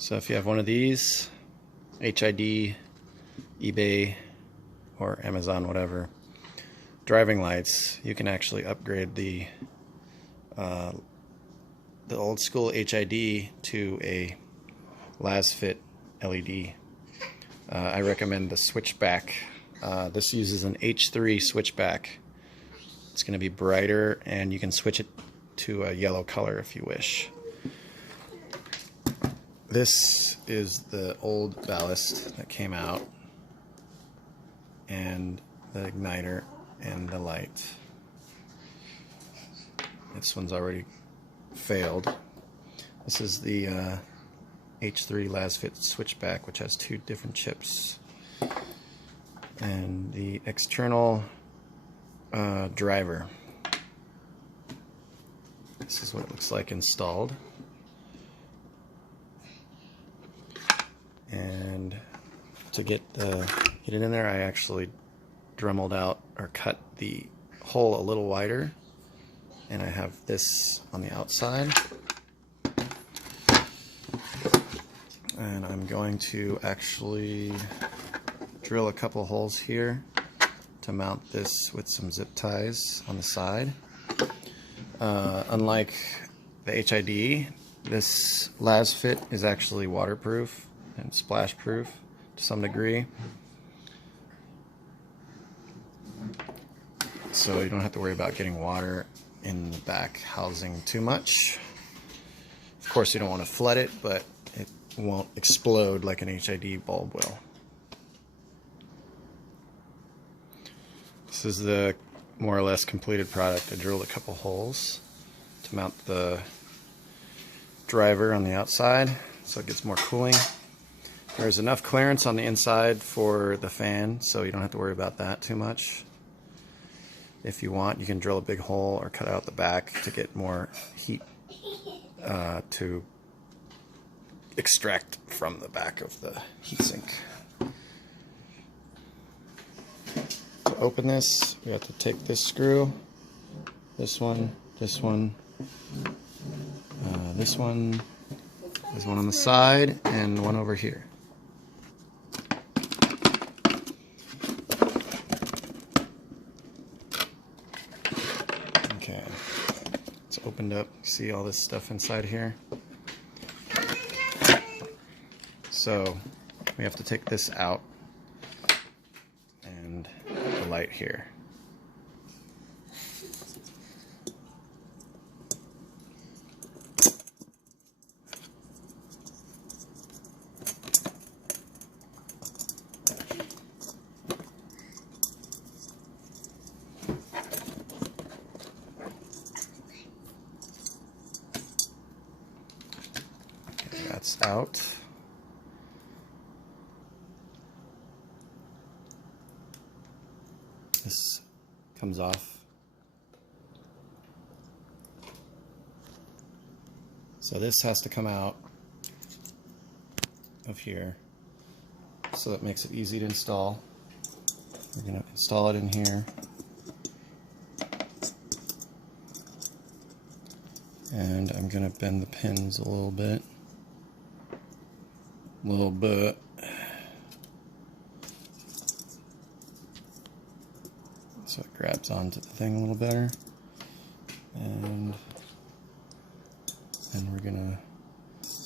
So if you have one of these, HID, eBay, or Amazon, whatever, driving lights, you can actually upgrade the old school HID to a Lasfit LED. I recommend the switchback. This uses an H3 switchback. It's going to be brighter, and you can switch it to a yellow color if you wish. This is the old ballast that came out, and the igniter and the light. This one's already failed. This is the H3 Lasfit switchback, which has two different chips, and the external driver. This is what it looks like installed. And to get it in there, I actually dremeled out or cut the hole a little wider, and I have this on the outside. And I'm going to actually drill a couple holes here to mount this with some zip ties on the side. Unlike the HID, this Lasfit is actually waterproof and splash proof to some degree, so you don't have to worry about getting water in the back housing too much. Of course, you don't want to flood it, but it won't explode like an HID bulb will. This is the more or less completed product. I drilled a couple holes to mount the driver on the outside so it gets more cooling. There's enough clearance on the inside for the fan, so you don't have to worry about that too much. If you want, you can drill a big hole or cut out the back to get more heat to extract from the back of the heatsink. To open this, we have to take this screw, this one, this one, this one, there's one on the side, and one over here. Okay, it's opened up. See all this stuff inside here? So we have to take this out and the light here. That's out. This comes off. So this has to come out of here, so that makes it easy to install. We're going to install it in here. And I'm going to bend the pins a little bit. So it grabs onto the thing a little better. And then we're going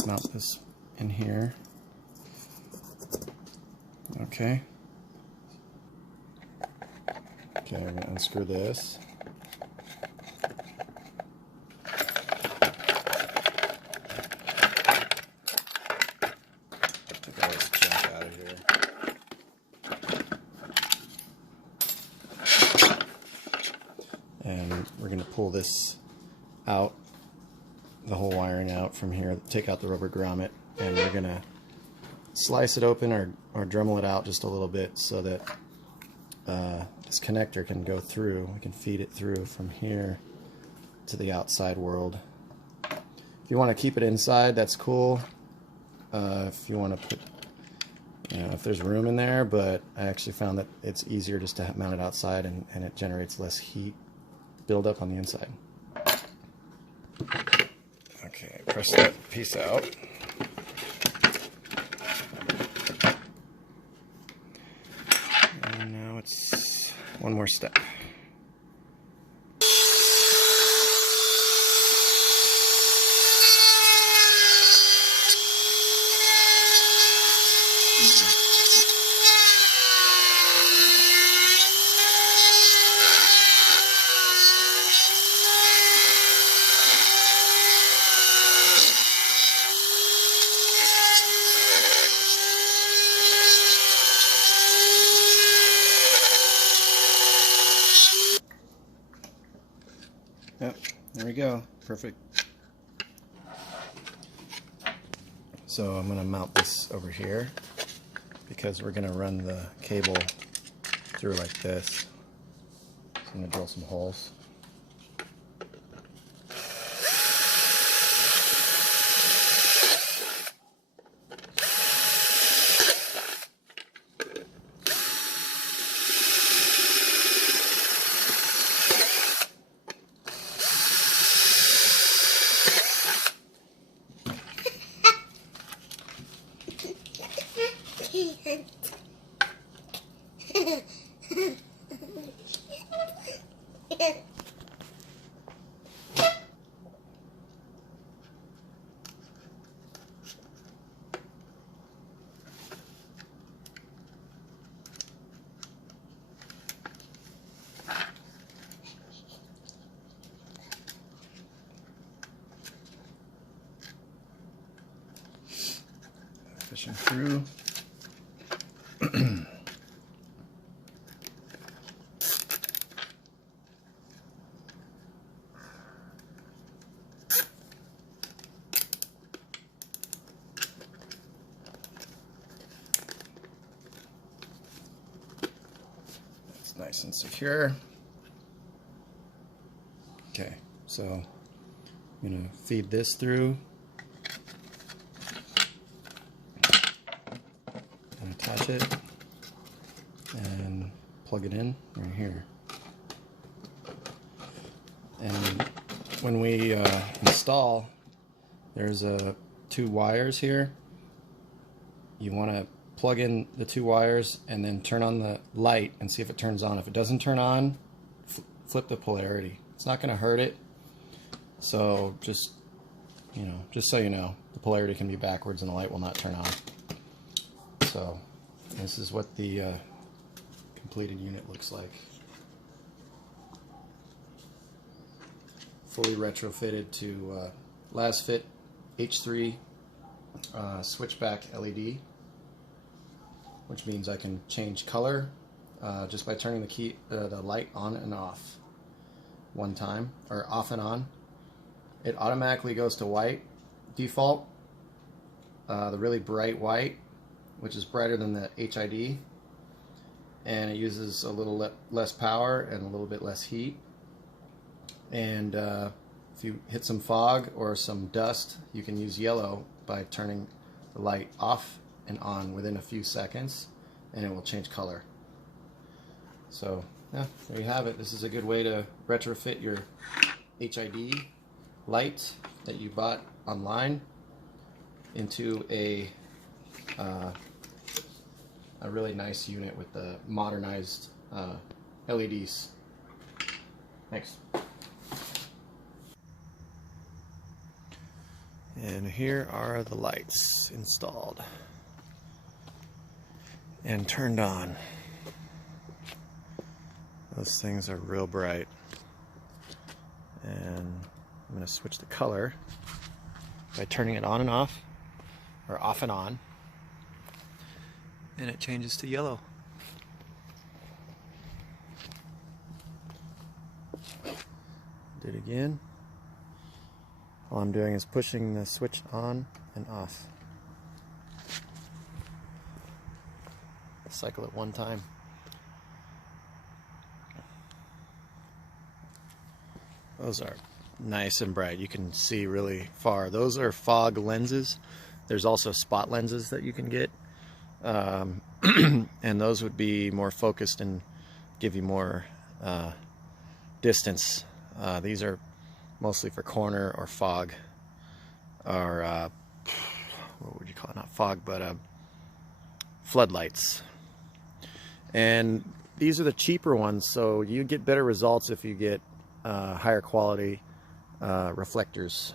to mount this in here. Okay. Okay, I'm going to unscrew this. Take all this junk out of here. And we're going to pull this out, the whole wiring out from here, take out the rubber grommet, and we're going to slice it open or Dremel it out just a little bit so that this connector can go through. We can feed it through from here to the outside world. If you want to keep it inside, that's cool. If you want to put, if there's room in there, but I actually found that it's easier just to mount it outside, and it generates less heat build up on the inside. Okay, press that piece out. one more step. Yep, there we go. Perfect. So I'm going to mount this over here because we're going to run the cable through like this. So I'm going to drill some holes. Fishing through. That's nice and secure. Okay, so I'm going to feed this through. Attach it and plug it in right here. And when we install, there's two wires here. You want to plug in the two wires and then turn on the light and see if it turns on. If it doesn't turn on, flip the polarity. It's not going to hurt it. So just so you know, the polarity can be backwards and the light will not turn on. So this is what the completed unit looks like. Fully retrofitted to Lasfit H3 switchback LED, which means I can change color just by turning the light on and off one time, or off and on. It automatically goes to white default, the really bright white, which is brighter than the HID, and it uses a little less power and a little bit less heat. And if you hit some fog or some dust, you can use yellow by turning the light off and on within a few seconds, and it will change color. So yeah, there you have it. This is a good way to retrofit your HID light that you bought online into a really nice unit with the modernized LEDs. Thanks. And here are the lights installed and turned on. Those things are real bright. And I'm going to switch the color by turning it on and off, or off and on, and it changes to yellow. Do it again. All I'm doing is pushing the switch on and off. Cycle it one time. Those are nice and bright. You can see really far. Those are fog lenses. There's also spot lenses that you can get. And those would be more focused and give you more distance. These are mostly for corner or fog, or what would you call it? Not fog, but floodlights. And these are the cheaper ones, so you get better results if you get higher quality reflectors.